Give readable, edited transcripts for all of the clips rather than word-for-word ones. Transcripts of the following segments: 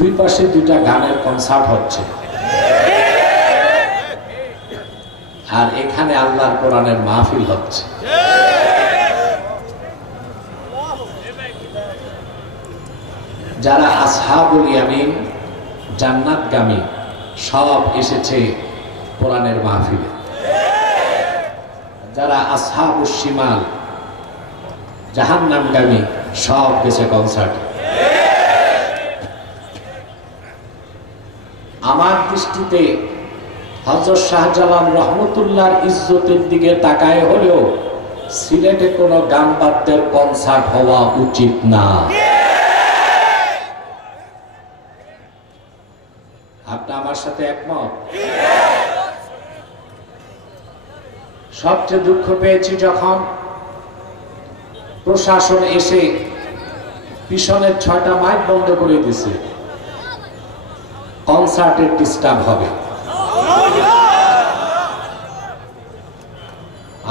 দুই পাশে দুইটা গানের কনসার্ট হচ্ছে, আর এখানে আল্লাহর কোরআনের মাহফিল হচ্ছে। যারা আসহাবুল ইয়ামিন জান্নাতগামী সব এসেছে কোরআনের মাহফিলে, যারা আসহাবুশ শিমাল জাহান্নামগামী সব গেছে কনসার্টে। আমার দৃষ্টিতে হযরত শাহজালাল রহমতুল্লাহর ইজ্জতের দিকে তাকায় হলেও সিলেটে কোনো গান বাদ্যের কনসার্ট হওয়া উচিত না। আপনি আমার সাথে একমত? সবচেয়ে দুঃখ পেয়েছি যখন প্রশাসন এসে পিছনের 6টা মাইক বন্ধ করে দিছে, কনসার্টের ডিস্টার্ব হবে।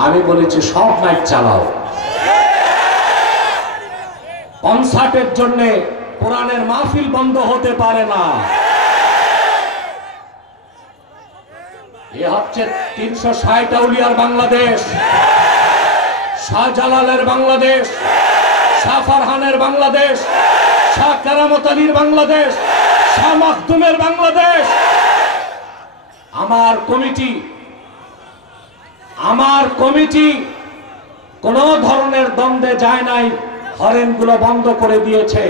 আমি বলেছি সব মাইক চালাও, কনসার্টের জন্য কোরআনের মাহফিল বন্ধ হতে পারে না। এ হচ্ছে 360 আউলিয়ার বাংলাদেশ, শাহজালালের বাংলাদেশ, শাহ ফারহানের বাংলাদেশ, শাহ কেরামত আলীর বাংলাদেশ, শাহ মাখদুমের বাংলাদেশ। আমার কমিটি কোন ধরনের দ্বন্দ্বে যায় নাই, হরেনগুলো বন্ধ করে দিয়েছে।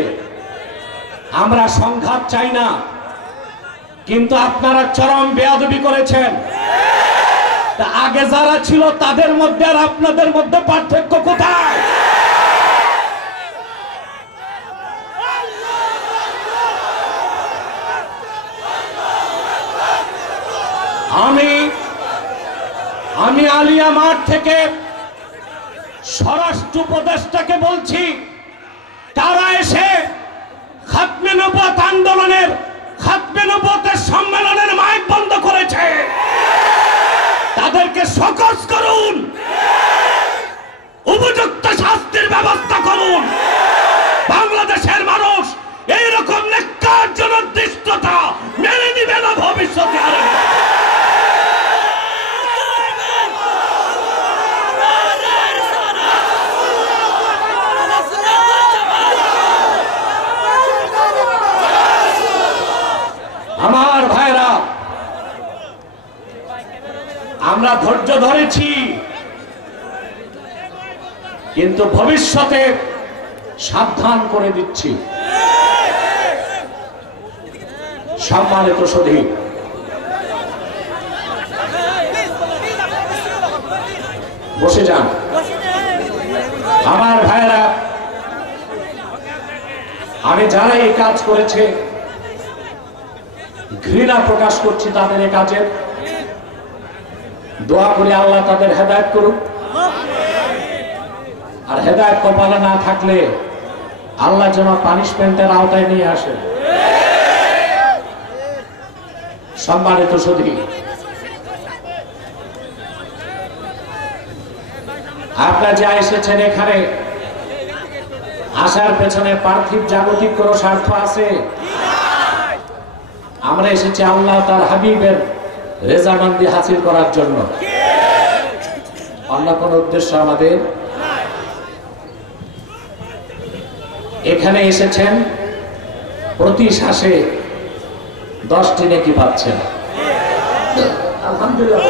আমরা সংঘাত চাই না, কিন্তু আপনারা চরম বেয়াদবি করেছেন। তা আগে যারা ছিল তাদের মধ্যে আর আপনাদের মধ্যে পার্থক্য কোথায়? আমি আলিয়া মাঠ থেকে স্বরাষ্ট্র উপদেষ্টাকে বলছি, তারা এসে খাতমে নবুয়ত আন্দোলনের খাতমে নবুয়তের সম্মেলনের মাইক বন্ধ করেছে, তাদেরকে সকস করুন, উপযুক্ত শাস্তির ব্যবস্থা করুন। বাংলাদেশের মানুষ এইরকম ন্যাক্কারজনক দৃষ্টতা মেনে নিবে না ভবিষ্যতে। আমার ভাইরা, আমরা ধৈর্য ধরেছি, কিন্তু ভবিষ্যতে সাবধান করে দিচ্ছি। সম্মানিত সুধী, বসে যান। আমার ভাইরা, আমি যারা এই কাজ করেছে ঘৃণা প্রকাশ করছি তাদের এই কাজের। দোয়া করি আল্লাহ তাদের হেদায়েত করুক, আর হেদায়েত কপালে না থাকলে আল্লাহ যেন পানিশমেন্টের আওতায় নিয়ে আসে। সম্মানিত সুধী, আপনারা যা এসেছেন এখানে, আসার পেছনে পার্থিব জাগতিক কোন স্বার্থ আছে? আমরা এসেছি আল্লাহ তার হাবিবের রেজামন্দি হাসিল করার জন্য, অন্য কোন উদ্দেশ্য আমাদের। এখানে এসেছেন প্রতি শ্বাসে 10টি নেকি পাচ্ছেন, আলহামদুলিল্লাহ।